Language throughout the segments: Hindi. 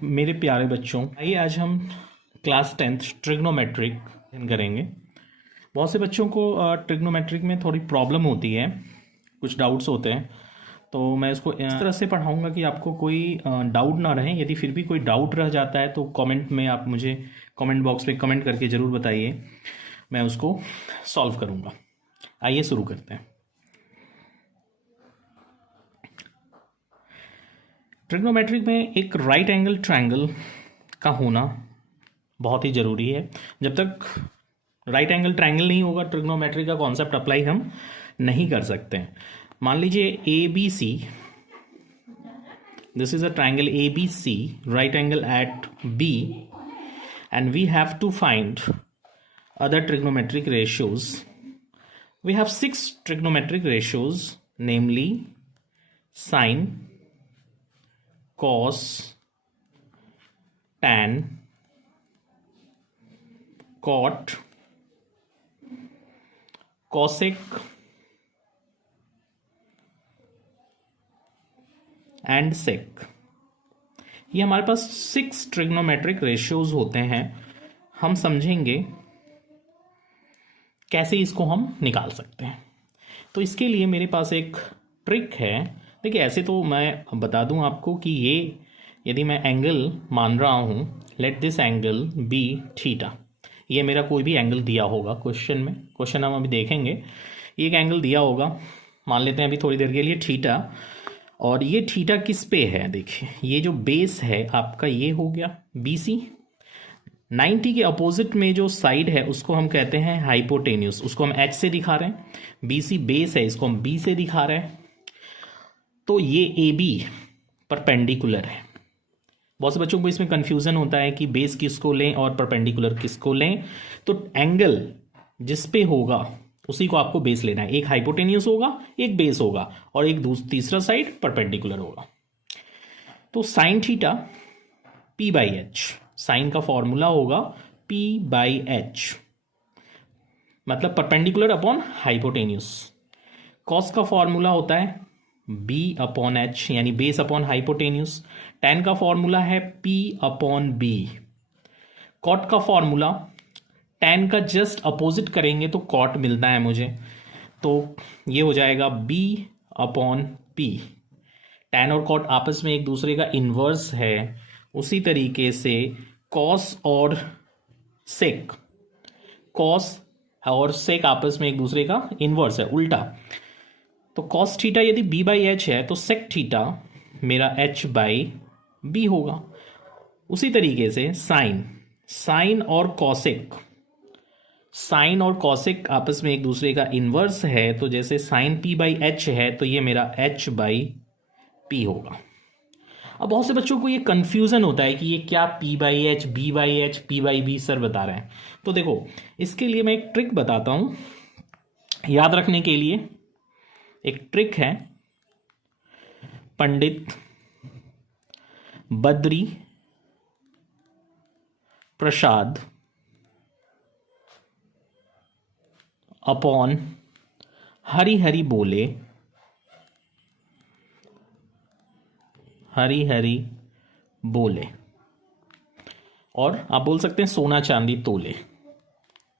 मेरे प्यारे बच्चों, आइए आज हम क्लास 10th ट्रिग्नोमेट्रिक करेंगे। बहुत से बच्चों को ट्रिग्नोमेट्रिक में थोड़ी प्रॉब्लम होती है, कुछ डाउट्स होते हैं, तो मैं इसको इस तरह से पढ़ाऊंगा कि आपको कोई डाउट ना रहे। यदि फिर भी कोई डाउट रह जाता है तो कमेंट में आप मुझे कमेंट बॉक्स में कमेंट करके ज़रूर बताइए, मैं उसको सॉल्व करूँगा। आइए शुरू करते हैं। ट्रिग्नोमेट्रिक में एक राइट एंगल ट्रायंगल का होना बहुत ही ज़रूरी है। जब तक राइट एंगल ट्रायंगल नहीं होगा, ट्रिग्नोमेट्री का कॉन्सेप्ट अप्लाई हम नहीं कर सकते हैं। मान लीजिए A B C, this is a triangle A B C, right angle at B, and we have to find other trigonometric ratios. We have 6 trigonometric ratios, namely sine, cos, tan, cot, cosec and sec। ये हमारे पास 6 ट्रिग्नोमेट्रिक रेशियोज होते हैं। हम समझेंगे कैसे इसको हम निकाल सकते हैं। तो इसके लिए मेरे पास एक ट्रिक है। देखिए, ऐसे तो मैं बता दूं आपको कि ये यदि मैं एंगल मान रहा हूं, let this angle B theta. ये मेरा कोई भी एंगल दिया होगा क्वेश्चन में, क्वेश्चन हम अभी देखेंगे। ये एक एंगल दिया होगा, मान लेते हैं अभी थोड़ी देर के लिए थीटा। और ये थीटा किस पे है? देखिए, ये जो बेस है आपका ये हो गया बी सी। 90 के अपोजिट में जो साइड है उसको हम कहते हैं हाइपोटेन्यूस, उसको हम एच से दिखा रहे हैं। बीसी बेस है, इसको हम बी से दिखा रहे हैं। तो ये ए बी परपेंडिकुलर है। बहुत से बच्चों को इसमें कंफ्यूजन होता है कि बेस किसको लें और परपेंडिकुलर किसको लें। तो एंगल जिस पे होगा उसी को आपको बेस लेना है। एक हाइपोटेन्यूस होगा, एक बेस होगा, और एक तीसरा साइड परपेंडिकुलर होगा। तो sine theta P by H, sine का फॉर्मूला होगा P बाई एच, मतलब परपेंडिकुलर अपॉन हाइपोटेन्यूस। कॉस का फॉर्मूला होता है B अपॉन एच, यानी बेस अपॉन हाइपोटेन्यूस। टैन का फॉर्मूला है P अपॉन B। कॉट का फॉर्मूला, टैन का जस्ट अपोजिट करेंगे तो कॉट मिलता है मुझे, तो ये हो जाएगा B अपॉन P। टैन और कॉट आपस में एक दूसरे का इन्वर्स है। उसी तरीके से कॉस और सेक, कॉस और सेक आपस में एक दूसरे का इन्वर्स है, उल्टा। तो कॉस थीटा यदि बी बाई एच है तो सेक थीटा मेरा एच बाई बी होगा। उसी तरीके से साइन, साइन और कॉसेक, साइन और कॉसेक आपस में एक दूसरे का इन्वर्स है। तो जैसे साइन पी बाई एच है तो ये मेरा एच बाई पी होगा। अब बहुत से बच्चों को ये कंफ्यूजन होता है कि ये क्या P by H, B by H, P by B sir बता रहे हैं। तो देखो, इसके लिए मैं एक ट्रिक बताता हूं याद रखने के लिए। एक ट्रिक है, पंडित बद्री प्रसाद अपॉन हरि हरि बोले, हरी हरी बोले। और आप बोल सकते हैं सोना चांदी तोले।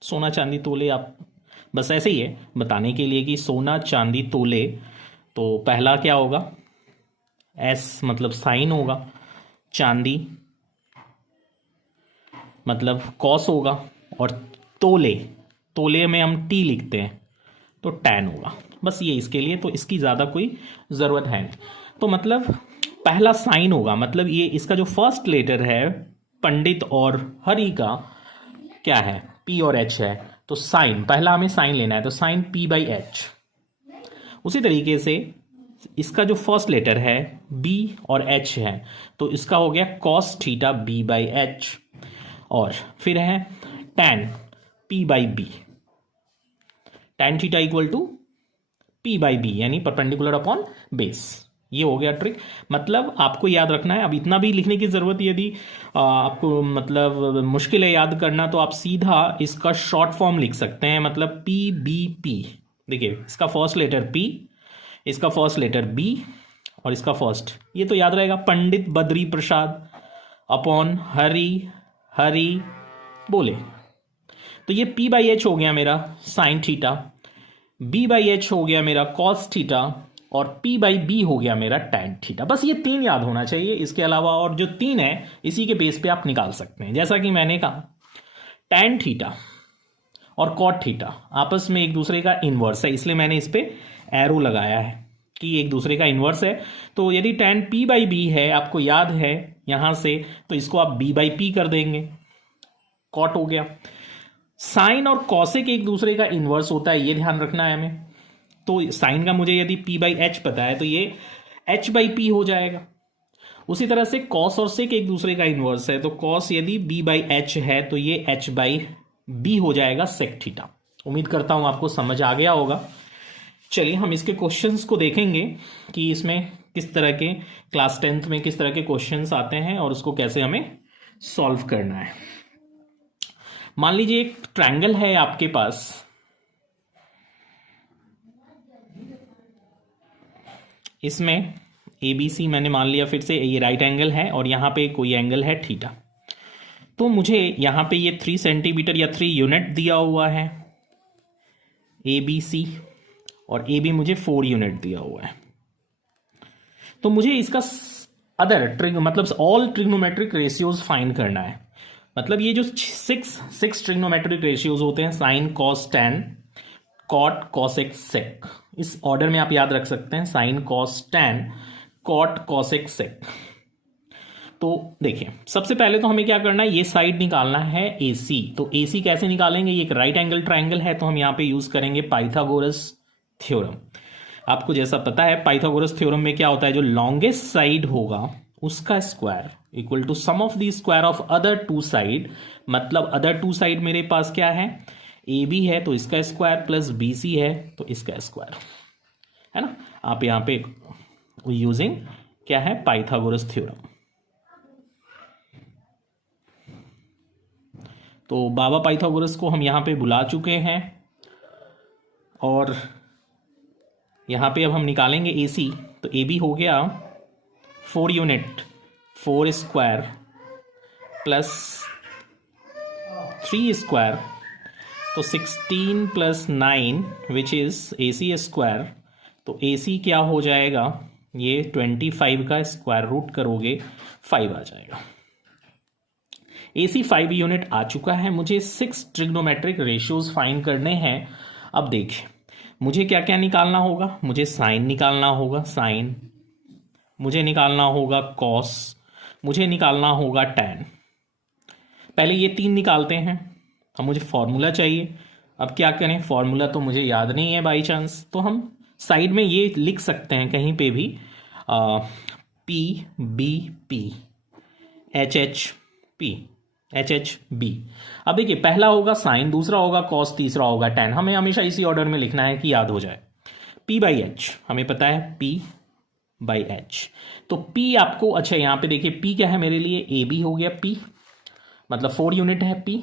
सोना चांदी तोले आप बस ऐसे ही है बताने के लिए कि सोना चांदी तोले। तो पहला क्या होगा? एस मतलब साइन होगा, चांदी मतलब कॉस होगा, और तोले, तोले में हम टी लिखते हैं तो टैन होगा। बस ये इसके लिए, तो इसकी ज़्यादा कोई ज़रूरत है नहीं। तो मतलब पहला साइन होगा, मतलब ये इसका जो फर्स्ट लेटर है पंडित और हरि का क्या है? पी और एच है। तो साइन, पहला हमें साइन लेना है, तो साइन पी बाई एच। उसी तरीके से इसका जो फर्स्ट लेटर है बी और एच है, तो इसका हो गया cos theta B by H. और फिर है tan P by B, tan theta equal to P by B, यानी परपेंडिकुलर अपॉन बेस। ये हो गया ट्रिक। मतलब आपको याद रखना है। अब इतना भी लिखने की ज़रूरत, यदि आपको मतलब मुश्किल है याद करना, तो आप सीधा इसका शॉर्ट फॉर्म लिख सकते हैं, मतलब पी बी पी। देखिए, इसका फर्स्ट लेटर पी, इसका फर्स्ट लेटर बी, और इसका फर्स्ट, ये तो याद रहेगा पंडित बद्री प्रसाद अपॉन हरी हरी बोले। तो ये P बाई एच हो गया मेरा sine theta, B by H हो गया मेरा कॉस थीटा, और P बाई बी हो गया मेरा टैन थीटा। बस ये 3 याद होना चाहिए, इसके अलावा और जो 3 है इसी के बेस पे आप निकाल सकते हैं। जैसा कि मैंने कहा टैन थीटा और कॉट थीटा आपस में एक दूसरे का इन्वर्स है, इसलिए मैंने इस पे एरो लगाया है कि एक दूसरे का इन्वर्स है। तो यदि टैन P बाई बी है, आपको याद है यहां से, तो इसको आप B बाई पी कर देंगे, कॉट हो गया। साइन और कॉसेक एक दूसरे का इन्वर्स होता है, ये ध्यान रखना है हमें। तो साइन का मुझे यदि P बाई एच पता है तो ये H बाई पी हो जाएगा। उसी तरह से कॉस और सेक एक दूसरे का इन्वर्स है, तो कॉस यदि B बाई एच है तो ये H बाई बी हो जाएगा सेक थीटा। उम्मीद करता हूं आपको समझ आ गया होगा। चलिए हम इसके क्वेश्चंस को देखेंगे कि इसमें किस तरह के क्लास 10th में किस तरह के क्वेश्चंस आते हैं और उसको कैसे हमें सॉल्व करना है। मान लीजिए एक ट्रायंगल है आपके पास, इसमें ABC मैंने मान लिया, फिर से ये राइट एंगल है और यहां पे कोई एंगल है थीटा। तो मुझे यहां पे ये 3 सेंटीमीटर या 3 यूनिट दिया हुआ है ABC, और AB मुझे 4 यूनिट दिया हुआ है। तो मुझे इसका अदर मतलब ऑल ट्रिग्नोमेट्रिक रेशियोज फाइंड करना है। मतलब ये जो 6 ट्रिग्नोमेट्रिक रेशियोज होते हैं, sine cos tan cot cosec sec, इस ऑर्डर में आप याद रख सकते हैं, sine cos tan cot cosec sec. तो देखिए सबसे पहले तो हमें क्या करना है, ये साइड निकालना है AC। तो AC कैसे निकालेंगे, ये एक राइट एंगल ट्राइंगल है, तो हम यहां पे यूज करेंगे पाइथागोरस थ्योरम। आपको जैसा पता है पाइथागोरस थ्योरम में क्या होता है, जो लॉन्गेस्ट साइड होगा उसका square equal to sum of the square of other 2 side. मतलब अदर 2 साइड मेरे पास क्या है, AB है तो इसका स्क्वायर प्लस BC है तो इसका स्क्वायर, है ना। आप यहां पे यूजिंग क्या है, पाइथागोरस थ्योरम। तो बाबा पाइथागोरस को हम यहां पे बुला चुके हैं और यहां पे अब हम निकालेंगे AC। तो AB हो गया 4 यूनिट, 4 स्क्वायर प्लस 3 स्क्वायर, तो 16 plus 9 which is AC square. तो AC क्या हो जाएगा, ये 25 का स्क्वायर रूट करोगे 5 आ जाएगा। AC 5 यूनिट आ चुका है। मुझे 6 ट्रिग्नोमेट्रिक रेशियोज फाइंड करने हैं। अब देखिए मुझे क्या क्या निकालना होगा, मुझे साइन निकालना होगा, साइन मुझे निकालना होगा, कॉस मुझे निकालना होगा, टैन। पहले ये 3 निकालते हैं। अब मुझे फॉर्मूला चाहिए। अब क्या करें, फॉर्मूला तो मुझे याद नहीं है बाई चांस, तो हम साइड में ये लिख सकते हैं कहीं पे भी, PBP HHP HHB। अब देखिए पहला होगा साइन, दूसरा होगा कॉस, तीसरा होगा टैन। हमें हमेशा इसी ऑर्डर में लिखना है कि याद हो जाए। P बाई एच हमें पता है, P बाई एच। तो P आपको, अच्छा यहाँ पे देखिए P क्या है मेरे लिए, AB हो गया P, मतलब 4 यूनिट है P।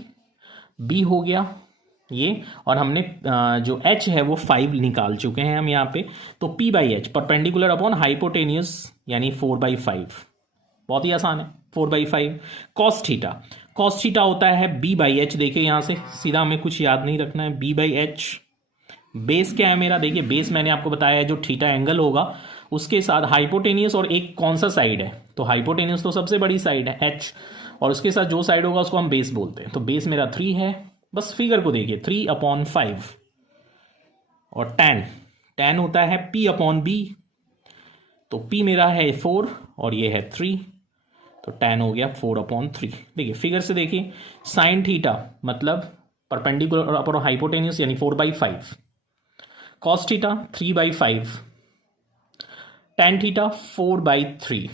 B हो गया ये, और हमने जो H है वो 5 निकाल चुके हैं हम यहाँ पे। तो P by H perpendicular upon hypotenuse यानी 4/5, बहुत ही आसान है, 4/5। कॉस थीटा, कॉस थीटा होता है B बाई एच। देखिए यहाँ से सीधा हमें कुछ याद नहीं रखना है, B बाई एच। बेस क्या है मेरा, देखिए बेस मैंने आपको बताया है जो थीटा एंगल होगा उसके साथ हाइपोटेनियस, और एक कौन सा साइड है, तो हाइपोटेनियस तो सबसे बड़ी साइड है H, और उसके साथ जो साइड होगा उसको हम बेस बोलते हैं। तो बेस मेरा 3 है। बस फिगर को देखिए 3/5, और टैन होता है P/B। तो P मेरा है 4 और ये है 3, तो टैन हो गया 4/3। देखिए फिगर से देखिए, साइन थीटा मतलब परपेंडिकुलर अपॉन हाइपोटेनियस यानी 4/5, कॉस थीटा 3/5, टैन थीटा 4/3।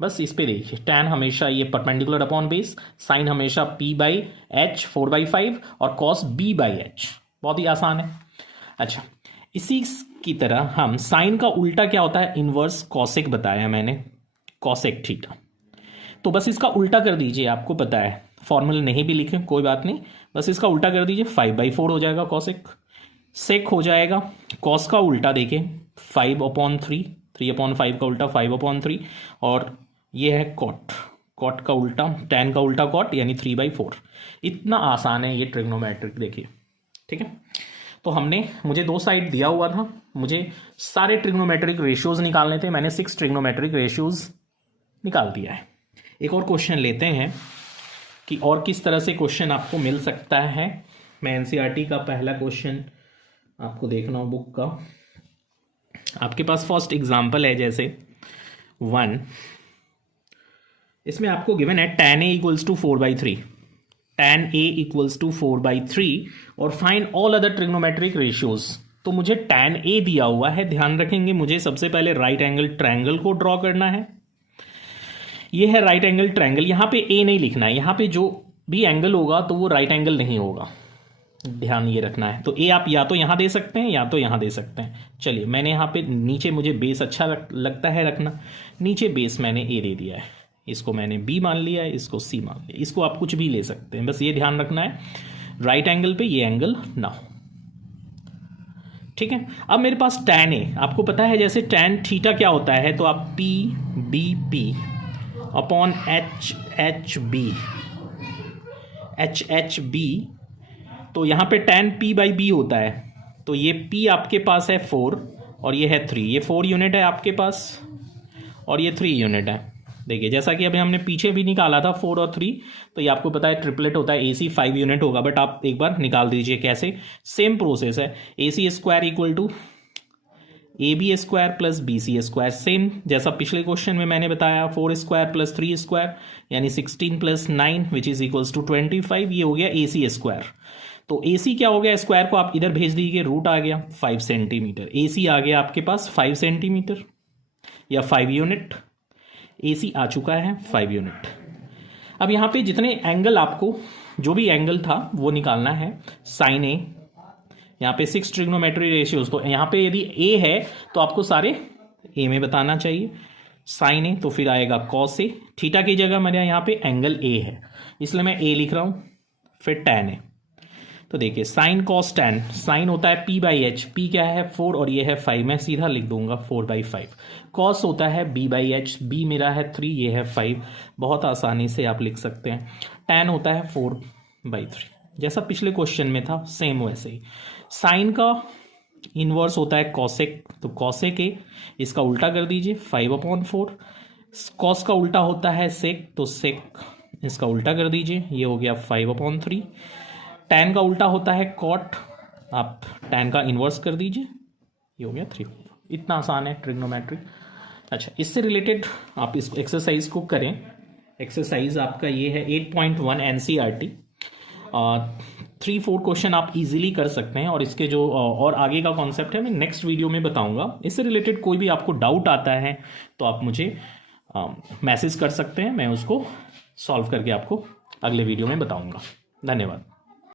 बस इस पे देखिए, टैन हमेशा ये परपेंडिकुलर अपॉन बेस, साइन हमेशा P बाई एच 4/5, और कॉस B बाई एच। बहुत ही आसान है। अच्छा इसी की तरह हम साइन का उल्टा क्या होता है, इनवर्स कॉसेक बताया मैंने, कॉसेक थीटा। तो बस इसका उल्टा कर दीजिए, आपको पता है फॉर्मूला नहीं भी लिखे कोई बात नहीं, बस इसका उल्टा कर दीजिए, 5/4 हो जाएगा कॉसेक। सेक हो जाएगा, कॉस का उल्टा देखिए 5/3, 3/5 का उल्टा 5/3, और ये है कॉट, कॉट का उल्टा, tan का उल्टा कॉट यानी 3/4। इतना आसान है ये ट्रिग्नोमेट्रिक, देखिए, ठीक है। तो मुझे 2 साइड दिया हुआ था, मुझे सारे ट्रिग्नोमेट्रिक रेशियोज निकालने थे, मैंने 6 ट्रिग्नोमेट्रिक रेशियोज निकाल दिया है। एक और क्वेश्चन लेते हैं कि और किस तरह से क्वेश्चन आपको मिल सकता है। मैं एनसीईआरटी का पहला क्वेश्चन आपको देखना हो बुक का, आपके पास फर्स्ट एग्जाम्पल है जैसे 1, इसमें आपको गिवन है tan a equals to 4/3, tan a equals to 4/3 और find all other trigonometric ratios. तो मुझे tan a दिया हुआ है, ध्यान रखेंगे मुझे सबसे पहले राइट एंगल ट्रायंगल को ड्रॉ करना है। ये है राइट एंगल ट्रायंगल, यहाँ पे a नहीं लिखना है, यहाँ पे जो भी एंगल होगा तो वो राइट एंगल नहीं होगा, ध्यान ये रखना है। तो a आप या तो यहाँ दे सकते हैं या तो यहाँ दे सकते हैं। चलिए मैंने यहाँ पे नीचे, मुझे बेस अच्छा लगता है रखना, नीचे बेस मैंने a दे दिया है, इसको मैंने b मान लिया है, इसको c मान लिया, इसको आप कुछ भी ले सकते हैं, बस ये ध्यान रखना है राइट एंगल पे ये एंगल ना हो, ठीक है। अब मेरे पास tan a, आपको पता है जैसे tan थीटा क्या होता है, तो आप p b upon h b, तो यहाँ पे tan p/b होता है, तो ये p आपके पास है 4 और ये है 3, ये 4 यूनिट है आपके पास और ये 3 यूनिट है। देखिए जैसा कि अभी हमने पीछे भी निकाला था 4 और 3, तो ये आपको पता है ट्रिपलेट होता है, AC 5 यूनिट होगा, बट आप एक बार निकाल दीजिए कैसे, सेम प्रोसेस है, AC square equal to AB square plus BC square, same जैसा पिछले क्वेश्चन में मैंने बताया, 4 स्क्वायर प्लस 3 स्क्वायर यानी 16 plus 9 which is equals to 25, ये हो गया AC स्क्वायर। तो AC क्या हो गया, स्क्वायर को आप इधर भेज दीजिए, रूट आ गया 5 सेंटीमीटर, AC आ गया आपके पास 5 सेंटीमीटर या 5 यूनिट, AC आ चुका है 5 यूनिट। अब यहाँ पे जितने एंगल आपको, जो भी एंगल था वो निकालना है, साइन A, यहाँ पे 6 ट्रिग्नोमेट्री रेशियोज, तो यहाँ पे यदि A है तो आपको सारे A में बताना चाहिए, साइन A, तो फिर आएगा कॉस A, थीटा की जगह मेरे यहाँ पे एंगल A है इसलिए मैं A लिख रहा हूँ, फिर tan A। तो देखिए साइन कॉस टैन, साइन होता है p/h, p क्या है 4 और ये है 5, मैं सीधा लिख दूंगा 4/5। कॉस होता है b/h, b मेरा है 3, ये है 5, बहुत आसानी से आप लिख सकते हैं। टैन होता है 4/3, जैसा पिछले क्वेश्चन में था सेम वैसे ही। साइन का इनवर्स होता है कॉसेक, तो कॉसेक ए, इसका उल्टा कर दीजिए 5/4। कॉस का उल्टा होता है सेक, तो सेक इसका उल्टा कर दीजिए, ये हो गया 5/3। टैन का उल्टा होता है कॉट, आप टैन का इन्वर्स कर दीजिए, ये हो गया 3। इतना आसान है ट्रिग्नोमेट्री। अच्छा, इससे रिलेटेड आप इस एक्सरसाइज को करें। एक्सरसाइज आपका ये है 8.1 एनसीईआरटी। 3-4 क्वेश्चन आप इजीली कर सकते हैं और इसके जो और आगे का कॉन्सेप्ट है मैं नेक्स्ट वीडियो में बताऊंगा। इससे रिलेटेड कोई भी आपको डाउट आता है तो आप मुझे मैसेज कर सकते हैं, मैं उसको सॉल्व करके आपको अगले वीडियो में बताऊंगा। धन्यवाद।